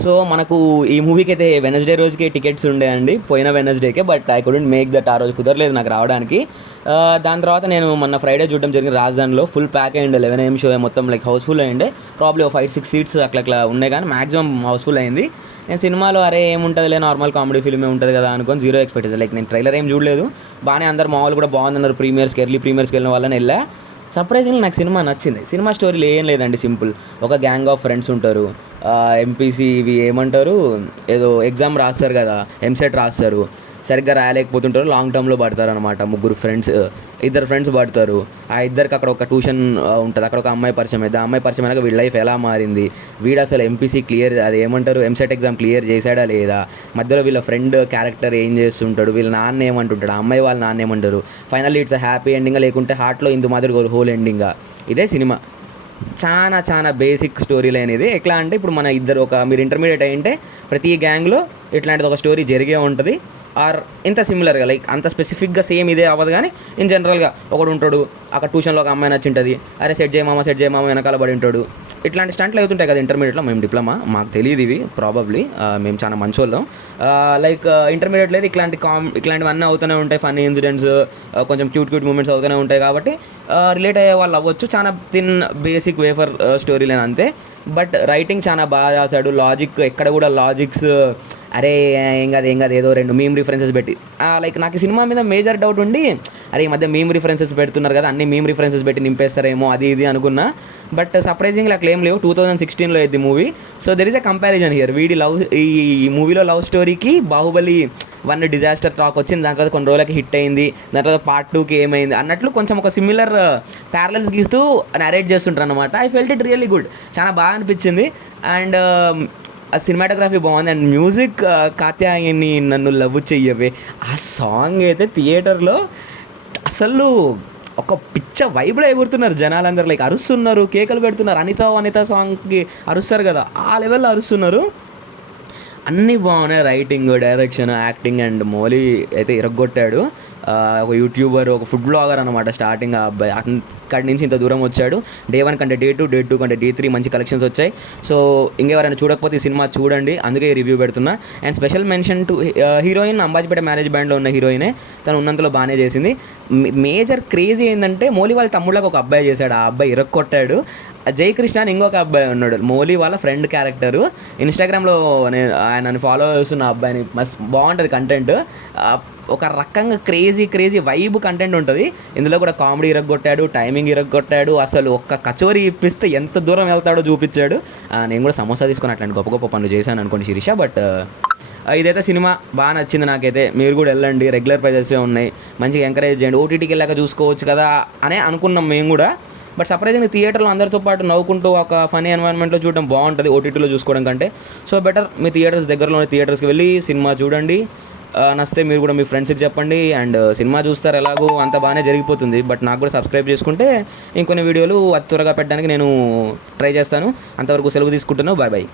So మనకు ఈ మూవీకి అయితే వెనస్డే రోజుకే టికెట్స్ ఉండే అండి, పోయిన వెనస్డేకే. But I couldn't make that, ఆ రోజు కుదరలేదు నాకు రావడానికి. దాని తర్వాత నేను మొన్న ఫ్రైడే చూడడం జరిగింది రాజధానిలో. ఫుల్ ప్యాక్ అయ్యిండే, 11 AM షో మొత్తం లైక్ హౌస్ఫుల్ అయ్యిండే. ప్రాబ్లీ 5-6 సీట్స్ అట్లా ఉన్నాయి, కానీ మాక్సిమం హౌస్ఫుల్ అయింది. నేను సినిమాలో అరే ఏముంటుందిలే, నార్మల్ కామెడీ ఫిల్మే ఉంటుంది కదా అనుకొని జీరో ఎక్స్పెక్టేషన్. లైక్ నేను ట్రైలర్ ఏం చూడలేదు, బాగానే అందరు మామూలు కూడా బాగుందన్నారు. ఎర్లీ ప్రీమియర్స్కి వెళ్ళిన వాళ్ళని వెళ్ళా. సర్ప్రైజింగ్లీ నాకు సినిమా నచ్చింది. సినిమా స్టోరీలు ఏం లేదండి, సింపుల్. ఒక గ్యాంగ్ ఆఫ్ ఫ్రెండ్స్ ఉంటారు. ఎంపీసీ ఇవి ఏమంటారు, ఏదో ఎగ్జామ్ రాస్తారు కదా, ఎంసెట్ రాస్తారు, సరిగ్గా రాయలేకపోతుంటారు, లాంగ్ టర్మ్లో పడతారు అనమాట. ఇద్దరు ఫ్రెండ్స్ పడతారు. ఆ ఇద్దరికి అక్కడ ఒక ట్యూషన్ ఉంటుంది, అక్కడ ఒక అమ్మాయి పరిచయం అయితే, ఆ అమ్మాయి పరిచయం అయినాక వీళ్ళ లైఫ్ ఎలా మారింది, వీడు అసలు ఎంపీసీ క్లియర్, అది ఏమంటారు ఎంసెట్ ఎగ్జామ్ క్లియర్ చేశాడా లేదా, మధ్యలో వీళ్ళ ఫ్రెండ్ క్యారెక్టర్ ఏం చేస్తుంటాడు, వీళ్ళ నాన్న ఏమంటుంటాడు, ఆ అమ్మాయి వాళ్ళ నాన్న ఏమంటారు, ఫైనల్లీ ఇట్స్ హ్యాపీ ఎండింగ్, లేకుంటే హార్ట్లో ఇందు మాదిరి హోల్ ఎండింగ్. ఇదే సినిమా. చాలా చాలా బేసిక్ స్టోరీలు అనేది. ఎట్లా అంటే ఇప్పుడు మన మీరు ఇంటర్మీడియట్ అయ్యింటే ప్రతి గ్యాంగ్లో ఇట్లాంటిది ఒక స్టోరీ జరిగే ఉంటుంది. ఆర్ ఇంత సిమిలర్గా, లైక్ అంత స్పెసిఫిక్గా సేమ్ ఇదే అవ్వదు, కానీ ఇన్ జనరల్గా ఒకడు ఉంటాడు, అక్కడ ట్యూషన్లో ఒక అమ్మాయి నచ్చింటుంది, అరే సెట్ చేయమామ వెనకాల పడి ఉంటాడు. ఇట్లాంటి స్టంట్లు అవుతుంటాయి కదా ఇంటర్మీడియట్లో. మేము డిప్లొమా, మాకు తెలియదు ఇవి, ప్రాబబ్లీ మేము చాలా మంచోళ్ళం. లైక్ ఇంటర్మీడియట్లో ఇట్లాంటివన్నీ అవుతూనే ఉంటాయి, ఫన్నీ ఇన్సిడెంట్స్, కొంచెం క్యూట్ మూమెంట్స్ అవుతూనే ఉంటాయి. కాబట్టి రిలేట్ అయ్యే వాళ్ళు అవ్వచ్చు. చాలా బేసిక్ వేఫర్ స్టోరీ లేని అంతే. బట్ రైటింగ్ చాలా బాగా రాశాడు. లాజిక్ ఎక్కడ కూడా లాజిక్స్ అరే ఏం కాదు ఏదో రెండు మీమ్ రిఫరెన్సెస్ పెట్టి, లైక్ నాకు ఈ సినిమా మీద మేజర్ డౌట్ ఉండి, అరే ఈ మధ్య మీమ్ రిఫరెన్సెస్ పెడుతున్నారు కదా, అన్ని మీమ్ రిఫరెన్సెస్ పెట్టి నింపేస్తారేమో అది ఇది అనుకున్నా. బట్ సర్ప్రైజింగ్లీ అట్లా ఏం లేవు. 2016లో అయింది movie. So there is a comparison here. ఈ మూవీలో లవ్ స్టోరీకి బాహుబలి 1 డిజాస్టర్ టాక్ వచ్చింది, దాని తర్వాత కొన్ని రోజులకి హిట్ అయింది, దాని తర్వాత పార్ట్ 2కి ఏమైంది అన్నట్లు కొంచెం ఒక సిమిలర్ ప్యారలల్స్ గీస్తూ నరేట్ చేస్తుంటారు అనమాట. I felt it really good, చాలా బాగా అనిపించింది. అండ్ ఆ సినిమాటోగ్రఫీ బాగుంది. అండ్ మ్యూజిక్ కాత్యాయని నన్ను లవ్ చెయ్యవే, ఆ సాంగ్ అయితే థియేటర్లో అసలు ఒక పిచ్చ వైబ్లో ఎగురుతున్నారు జనాలందరూ. లైక్ అరుస్తున్నారు, కేకలు పెడుతున్నారు. అనిత సాంగ్కి అరుస్తారు కదా, ఆ లెవెల్లో అరుస్తున్నారు. అన్నీ బాగున్నాయి. Writing, direction, acting. And Mouli అయితే ఇరగొట్టాడు. ఒక యూట్యూబర్, ఒక ఫుడ్ బ్లాగర్ అనమాట స్టార్టింగ్. ఆ అబ్బాయి అక్కడి నుంచి ఇంత దూరం వచ్చాడు. డే 1 కంటే డే 2, డే 2 కంటే డే 3 మంచి కలెక్షన్స్ వచ్చాయి. సో ఇంకెవరైనా చూడకపోతే ఈ సినిమా చూడండి, అందుకే రివ్యూ పెడుతున్నా. And special mention to heroine, Ambajipeta marriage బ్యాండ్లో ఉన్న హీరోయినే. తను ఉన్నంతలో బాగానే చేసింది. మేజర్ క్రేజీ ఏంటంటే మౌలి వాళ్ళ తమ్ముళ్ళకి ఒక అబ్బాయి చేశాడు, ఆ అబ్బాయి ఇరక్కొట్టాడు. జయకృష్ణ అని ఇంకొక అబ్బాయి ఉన్నాడు, మౌలి వాళ్ళ ఫ్రెండ్ క్యారెక్టరు. ఇన్స్టాగ్రామ్లో నన్ను ఫాలో చేస్తున్న అబ్బాయిని, మస్త్ బాగుంటుంది కంటెంట్. ఒక రకంగా క్రేజీ వైబ్ కంటెంట్ ఉంటుంది. ఇందులో కూడా కామెడీ ఇరగొట్టాడు, టైమింగ్ ఇరగొట్టాడు. అసలు ఒక్క కచోరీ ఇప్పిస్తే ఎంత దూరం వెళ్తాడో చూపించాడు. నేను కూడా సమోసా తీసుకొని అట్లాంటి గొప్ప పనులు చేశాను అనుకోండి శిరీష. బట్ ఇదైతే సినిమా బాగా నచ్చింది నాకైతే. మీరు కూడా వెళ్ళండి, రెగ్యులర్ ప్రైజెస్ ఉన్నాయి, మంచిగా ఎంకరేజ్ చేయండి. ఓటీటీకి వెళ్ళాక చూసుకోవచ్చు కదా అనే అనుకున్నాం మేము కూడా. బట్ సర్ప్రైజింగ్ థియేటర్లో అందరితో పాటు నవ్వుకుంటూ ఒక ఫనీ ఎన్వైరన్మెంట్లో చూడడం బాగుంటుంది ఓటీటీలో చూసుకోవడం కంటే. సో బెటర్ మీ దగ్గరలోని థియేటర్స్కి వెళ్ళి సినిమా చూడండి. నచ్చితే మీరు కూడా మీ ఫ్రెండ్స్కి చెప్పండి. అండ్ సినిమా చూస్తారు, ఎలాగో అంత బాగానే జరిగిపోతుంది. బట్ నాకు కూడా సబ్స్క్రైబ్ చేసుకుంటే ఇంకొన్ని వీడియోలు అతి త్వరగా పెట్టడానికి నేను ట్రై చేస్తాను. అంతవరకు సెలవు తీసుకుంటున్నాను. బాయ్.